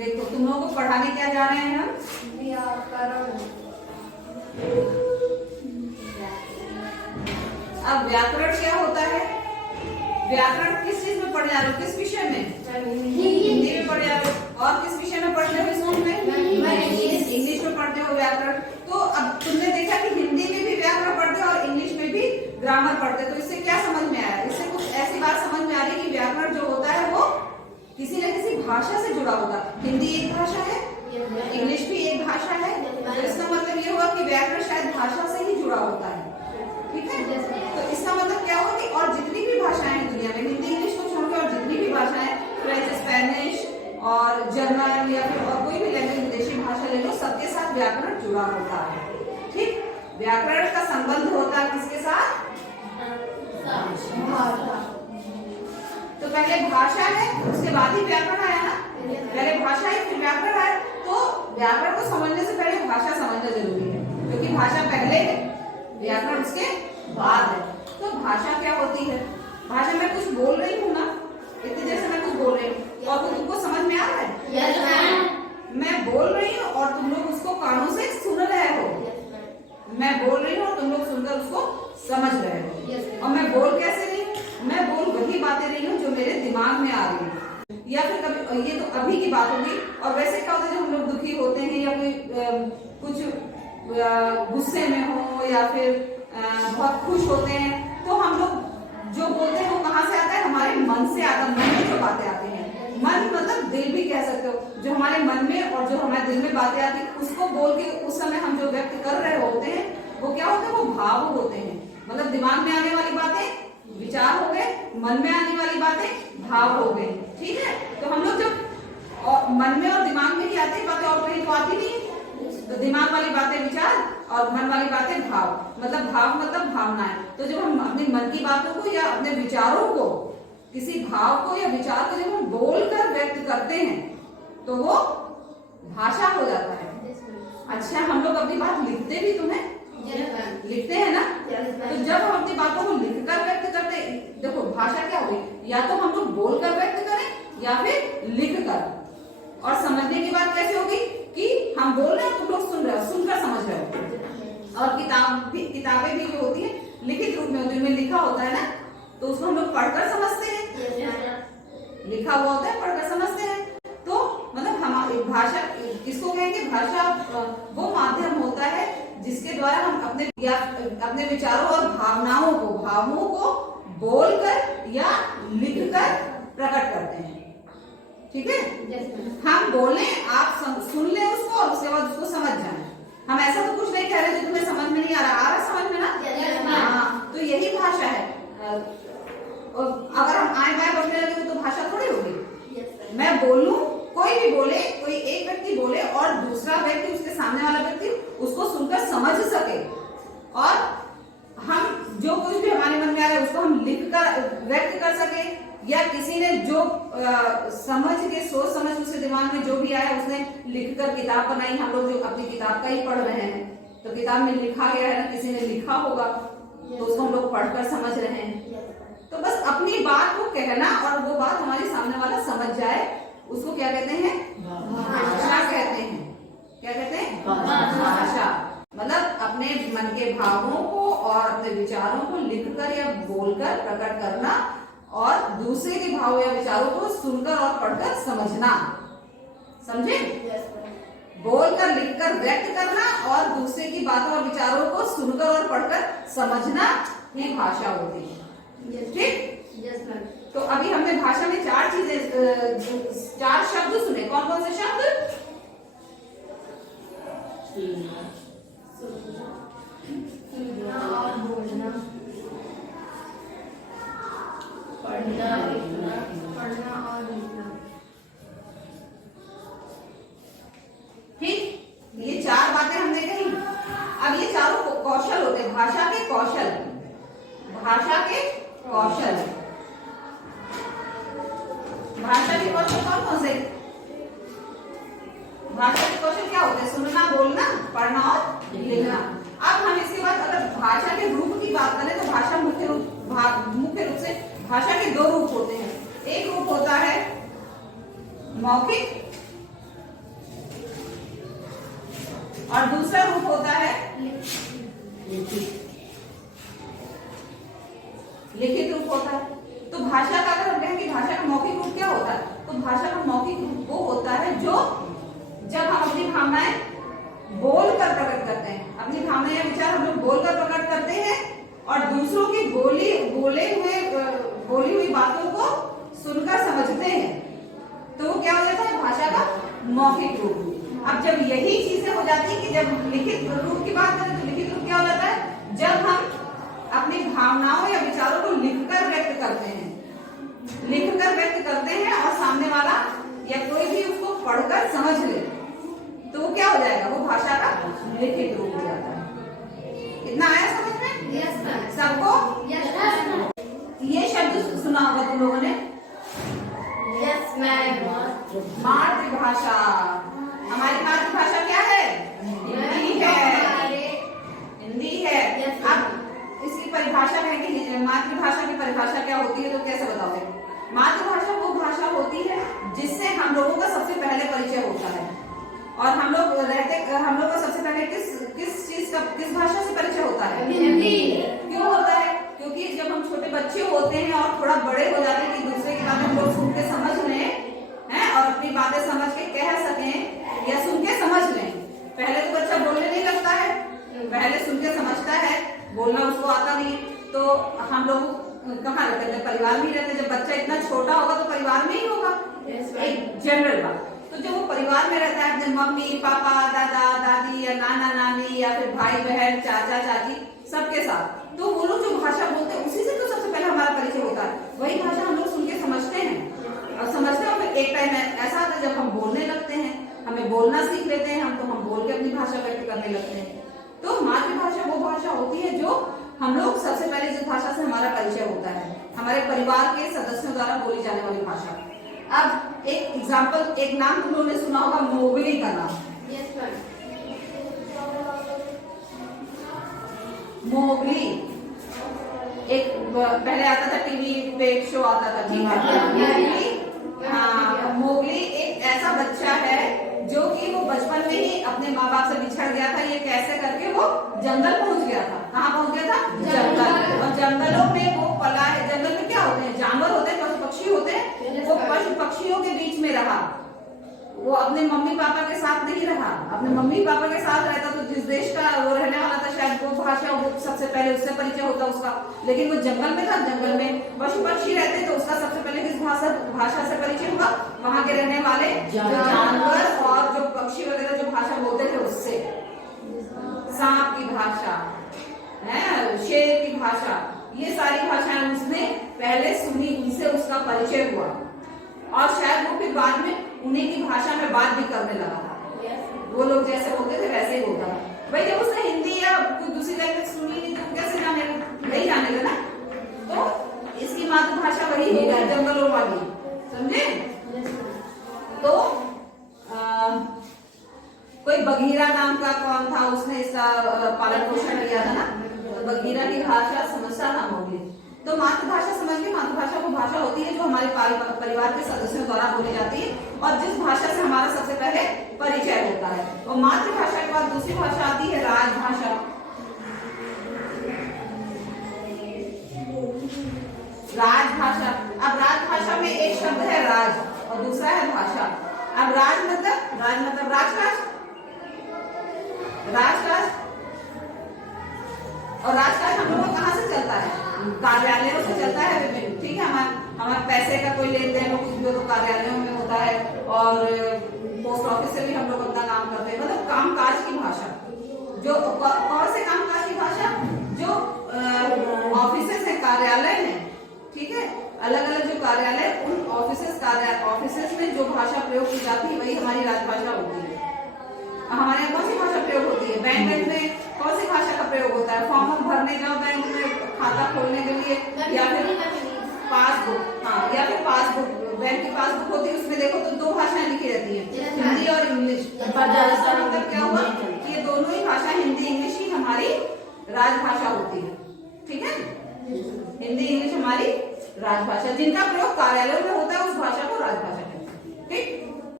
देखो तुम लोगों को पढ़ाने क्या जा रहे हैं हम? व्याकरण। अब व्याकरण क्या होता है? व्याकरण किस चीज में पढ़ जा रहे हो? किस विषय में? हिंदी में पढ़ जा रहे हो। और किस विषय में पढ़ते हो स्कूल में? इंग्लिश में पढ़ते हो व्याकरण। तो अब तुमने देखा कि हिंदी में भी व्याकरण पढ़ते हो और इंग्लिश में भी ग्रामर पढ़ते हो। तो इससे क्या समझ में आया? इससे कुछ ऐसी बात समझ में आ रही है कि व्याकरण जो होता है वो किसी न किसी भाषा से जुड़ा होगा। हिंदी एक भाषा है, इंग्लिश भी एक भाषा है, तो इसका मतलब ये हुआ कि व्याकरण शायद भाषा से ही जुड़ा होता है। ठीक है, तो इसका मतलब क्या हुआ कि और जितनी भी भाषाएं हैं दुनिया में, हिंदी इंग्लिश को छोड़ के और जितनी भी भाषाएं, फ्रेंच, स्पेनिश और जर्मन या फिर और कोई भी लैंग्वेज विदेशी भाषा ले लो, सबके साथ व्याकरण जुड़ा होता है। ठीक, व्याकरण का संबंध होता है किसके साथ? भाषा। तो पहले भाषा है, उसके बाद ही व्याकरण आया ना। पहले भाषा है फिर व्याकरण आया। तो व्याकरण को समझने से पहले भाषा समझना जरूरी है, क्योंकि भाषा पहले है, व्याकरण उसके बाद है। तो भाषा क्या होती है? भाषा में कुछ बोल रही हूँ ना, इतनी देर से मैं कुछ बोल रही हूँ और वो तुमको समझ में आ रहा है? yes, मैं बोल रही हूँ और तुम लोग उसको कानों से सुन रहे हो। मैं बोल रही हूँ और तुम लोग सुनकर उसको समझ रहे हो। और मैं बोल कैसे रही हूँ? मैं बोल वही बातें रही हूँ जो मेरे दिमाग में आ रही है। या फिर कभी, ये तो अभी की बात होगी। और वैसे क्या होता है जब हम लोग दुखी होते हैं या कोई कुछ गुस्से में हो या फिर बहुत खुश होते हैं, तो हम लोग जो बोलते हैं वो कहाँ से आता है? हमारे मन से आता है। मन में जो बातें आती हैं, मन मतलब दिल भी कह सकते हो, जो हमारे मन में और जो हमारे दिल में बातें आती है उसको बोल के उस समय हम जो व्यक्त कर रहे होते हैं वो क्या होते हैं? वो भाव होते हैं। मतलब दिमाग में आने वाली बातें विचार हो गए, मन में आने वाली बातें भाव हो गए। ठीक है, तो हम लोग जब मन में और दिमाग में ही आती बातें और कहीं तो आती नहीं, तो दिमाग वाली बातें विचार और मन वाली बातें भाव। मतलब भाव मतलब भावनाएं। तो जब हम अपने मन की बातों को या अपने विचारों को, किसी भाव को या विचार को जब हम बोलकर व्यक्त करते हैं तो वो भाषा हो जाता है। अच्छा, हम लोग अपनी बात लिखते भी तो हैं, लिखते हैं ना। तो जब हम अपनी बातों को लिखकर व्यक्त करते हैं, देखो भाषा क्या होगी? या तो हम लोग बोलकर व्यक्त करें या फिर लिखकर। और समझने की बात कैसे होगी कि हम बोल रहे हैं, तुम लोग सुन रहे हो, सुनकर समझ रहे हो। और किताबें भी जो होती है लिखित रूप में होती है, उनमें लिखा होता है ना, तो उसको हम लोग पढ़कर समझते हैं। लिखा हुआ होता है, पढ़कर समझते हैं। तो मतलब हमारी भाषा किसको कहेंगे? भाषा वो माध्यम होता है जिसके द्वारा हम अपने विचारों और भावों को बोलकर या लिखकर प्रकट करते हैं। ठीक है, हम बोले, आप सुन ले उसको और उसके बाद उसको समझ जाए। हम ऐसा तो कुछ नहीं कह रहे जो तुम्हें समझ में नहीं आ रहा समझ में ना। हाँ, तो यही भाषा है। अगर हम आए बाएं बढ़ने लगे तो भाषा थोड़ी होगी। मैं बोलूं, कोई भी बोले, कोई एक व्यक्ति बोले और दूसरा व्यक्ति, उसके सामने वाला व्यक्ति उसको सुनकर समझ सके, और हम जो कुछ भी हमारे मन में आ रहा है उसको हम लिखकर व्यक्त कर सके, या किसी ने जो समझ के सोच समझ उसके दिमाग में जो भी आया उसने लिखकर किताब बनाई। हम लोग जो अपनी किताब का ही पढ़ रहे हैं, तो किताब में लिखा गया है ना, किसी ने लिखा होगा तो उसको हम लोग पढ़कर समझ रहे हैं। तो बस अपनी बात को कहना और वो बात हमारे सामने वाला समझ जाए, उसको क्या कहते हैं? भाषा कहते हैं। क्या कहते हैं? भाषा। मतलब अपने मन के भावों को और अपने विचारों को लिखकर या बोलकर प्रकट करना, और दूसरे के भाव या विचारों को सुनकर और पढ़कर समझना। समझे? बोलकर लिखकर व्यक्त करना और दूसरे की बातों और विचारों को सुनकर और पढ़कर समझना ही भाषा होती है। ठीक, तो अभी हमने भाषा में चार शब्द सुने। कौन कौन से शब्द? पढ़ना और लिखना। ठीक, ये चार बातें हमने कही। अब ये चारों कौशल होते हैं, भाषा के कौशल। भाषा के कौशल कौन कौन से? भाषा के कौशल क्या होते हैं? सुनना, बोलना, पढ़ना और लिखना। अब हम इसके बाद अगर भाषा के रूप की बात करें तो भाषा मुख्य रूप से भाषा के दो रूप होते हैं। एक रूप होता है मौखिक और दूसरा रूप होता है लिखित रूप होता है। तो भाषा का अगर हम कहें कि भाषा का मौखिक रूप क्या होता है, तो भाषा का मौखिक रूप वो होता है जो जब हम अपनी भावनाएं बोलकर प्रकट करते हैं, अपनी भावनाएं या विचार हम लोग बोलकर प्रकट करते हैं और दूसरों की बोली हुई बातों को सुनकर समझते हैं, तो वो क्या हो जाता है भाषा का मौखिक रूप। अब जब यही चीजें हो जाती है कि जब लिखित रूप की बात करें तो लिखित रूप क्या हो जाता है, जब हम अपनी भावनाओं या विचारों को लिखकर व्यक्त करते हैं और सामने वाला या कोई भी उसको पढ़कर समझ ले, तो वो क्या हो जाएगा, वो भाषा का लिखित रूप हो जाता है। इतना आया समझ में? Yes ma'am. सबको यस मैम। ये शब्द सुना होगा तुम लोगों ने, यस मैम। मातृभाषा। हमारी मातृभाषा क्या है? हिंदी है, हिंदी है। अब इसकी परिभाषा कहें कि मातृभाषा की परिभाषा क्या होती है, तो कैसे बताओगे? मातृभाषा वो भाषा होती है जिससे हम लोगों का सबसे पहले परिचय होता है। और हम लोग का सबसे पहले किस भाषा से परिचय होता है? हिंदी। क्यों होता है? क्योंकि जब हम छोटे बच्चे होते हैं और थोड़ा बड़े हो जाते हैं कि दूसरे की बातें हम लोग सुन के समझ लें हैं और अपनी बातें समझ के कह सकें या सुन के समझ लें। पहले तो बच्चा बोलने नहीं लगता है, पहले सुन के समझता है, बोलना उसको आता नहीं। तो हम लोग कहाँ रहते हैं? परिवार में ही रहते हैं। जब बच्चा इतना छोटा होगा तो परिवार में ही होगा, एक जनरल बात। तो जब वो परिवार में रहता है अपने मम्मी पापा दादा दादी या नाना नानी या फिर भाई बहन चाचा चाची सबके साथ, तो वो लोग जो भाषा बोलते हैं उसी से तो सबसे पहले हमारा परिचय होता है। वही भाषा हम लोग सुन के समझते हैं और समझते हैं। फिर एक टाइम ऐसा आता है जब हम बोलने लगते हैं, हमें बोलना सीख लेते हैं तो हम बोल के अपनी भाषा व्यक्त करने लगते हैं। तो मातृभाषा वो भाषा होती है जो हम लोग सबसे पहले जिस भाषा से हमारा परिचय होता है, हमारे परिवार के सदस्यों द्वारा बोली जाने वाली भाषा। अब एक एग्जाम्पल, एक नाम तुम लोगों ने सुना होगा, मोगली का नाम। Yes ma'am. मोगली एक पहले आता था टीवी पे, एक शो आता था, ठीक है? मोगली, हाँ, मोगली एक ऐसा बच्चा है जो कि वो बचपन में ही अपने माँ बाप से बिछड़ गया था। ये कैसे करके वो जंगल पहुंच गया था। कहाँ पहुंच गया था? जंगल। और जंगलों में वो पला है। जंगल में क्या होते हैं? जानवर होते हैं, पशु पक्षी होते हैं। वो पशु पक्षियों के बीच में रहा, वो अपने मम्मी पापा के साथ नहीं रहा। अपने मम्मी पापा के साथ रहता तो जिस देश का वो रहने वाला था शायद वो भाषा वो सबसे पहले उससे परिचय होता उसका। लेकिन वो जंगल में था, जंगल में पशु पक्षी रहते तो उसका सबसे पहले किस भाषा से परिचय हुआ? वहां के रहने वाले जानवर और जो पक्षी वगैरह जो भाषा बोलते थे उससे। सांप की भाषा है, शेर की भाषा, ये सारी भाषाएं उसने पहले सुनी, उनसे उसका परिचय हुआ और शायद वो फिर बाद में उन्हीं की भाषा में बात भी करने लगा। वो लोग जैसे बोलते थे वैसे ही बोलता था। भाई जब उसने हिंदी या कोई दूसरी लैंग्वेज सुनी नहीं तो कैसे नहीं जानेगा ना? तो इसकी मातृभाषा वही है, जंगलों वाली, समझे? तो कोई बघीरा नाम का कौन था, उसने इसका पालन पोषण किया था ना, तो बघीरा की भाषा समझता था मोगली। तो मातृभाषा समझ के, मातृभाषा वो भाषा होती है जो हमारे परिवार के सदस्यों द्वारा बोली जाती है और जिस भाषा से हमारा सबसे पहले परिचय होता है। और मातृभाषा के बाद दूसरी भाषा आती है राजभाषा। राजभाषा, अब राजभाषा में एक शब्द है राज और दूसरा है भाषा। अब राज मतलब राजकाज, और राजकाज हम लोगों को कहाँ से चलता है? कार्यालयों से चलता है विभिन्न, ठीक है? हमारा पैसे का कोई लेन देन हो कुछ भी हो तो कार्यालयों में होता है और पोस्ट ऑफिस से भी हम लोग अपना काम करते हैं। मतलब कामकाज की भाषा, जो कौन से कामकाज की भाषा? जो ऑफिसेस है, कार्यालय है, ठीक है? अलग अलग जो कार्यालय, उन ऑफिसेस में जो भाषा प्रयोग की जाती है वही हमारी राजभाषा होती है। हमारे यहाँ कौन सी भाषा प्रयोग होती है? बैंक में कौन सी भाषा का प्रयोग होता है? फॉर्म भरने जाओ बैंक में, खाता खोलने के लिए, या फिर पासबुक, हाँ, या फिर पासबुक, बैंक की पासबुक होती है, उसमें देखो तो दो भाषाएं लिखी रहती है, हिंदी और इंग्लिश। मतलब क्या हुआ कि ये दोनों ही भाषा, हिंदी इंग्लिश ही हमारी राजभाषा होती है, ठीक है? हिंदी इंग्लिश हमारी राजभाषा, जिनका प्रयोग कार्यालयों में होता है उस भाषा को राजभाषा